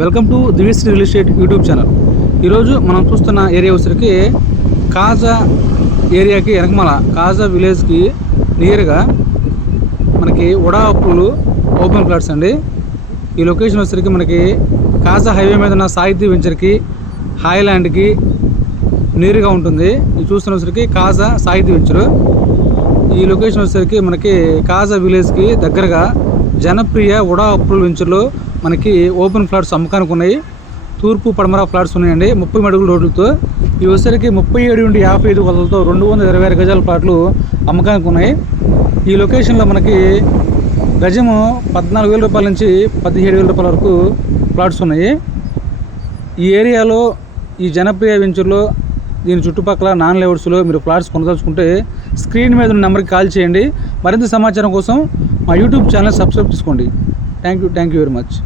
Welcome to Divi's real estate YouTube channel. ఈరోజు మనం చూస్తున్న ఏరియా వచ్చరికి కాజా ఏరియాకి వెనకమల కాజా విలేజ్కి నియర్గా మనకి ఉడా అప్పులు ఓపెన్ ప్లాట్స్ అండి. ఈ లొకేషన్ వచ్చరికి మనకి కాజా హైవే మీద ఉన్న సాహితీ వెంచర్కి హాయ్లాండ్కి నియర్గా ఉంటుంది. ఇది చూస్తున్న వచ్చరికి కాజా సాహితీ వెంచరు. ఈ లొకేషన్ వచ్చరికి మనకి కాజా విలేజ్కి దగ్గరగా జనప్రియ ఉడా అప్పుల వెంచర్లో మనకి ఓపెన్ ఫ్లాట్స్ అమ్మకానికి ఉన్నాయి. తూర్పు పడమర ఫ్లాట్స్ ఉన్నాయండి 30 అడుగుల రోడ్లతో. ఈ వచ్చరికి 37 నుండి 55 కొలతలతో 226 గజాల ఫ్లాట్లు అమ్మకానికి ఉన్నాయి. ఈ లొకేషన్లో మనకి గజము 14,000 రూపాయల నుంచి 17,000 రూపాయల వరకు ఫ్లాట్స్ ఉన్నాయి. ఈ ఏరియాలో ఈ జనప్రియ వెంచర్లో దీని చుట్టుపక్కల నాన్ లేఅవుట్స్లో మీరు ఫ్లాట్స్ కొనదలుచుకుంటే స్క్రీన్ మీద ఉన్న నెంబర్కి కాల్ చేయండి. మరింత సమాచారం కోసం మా యూట్యూబ్ ఛానల్ సబ్స్క్రైబ్ చేసుకోండి. Thank you very much.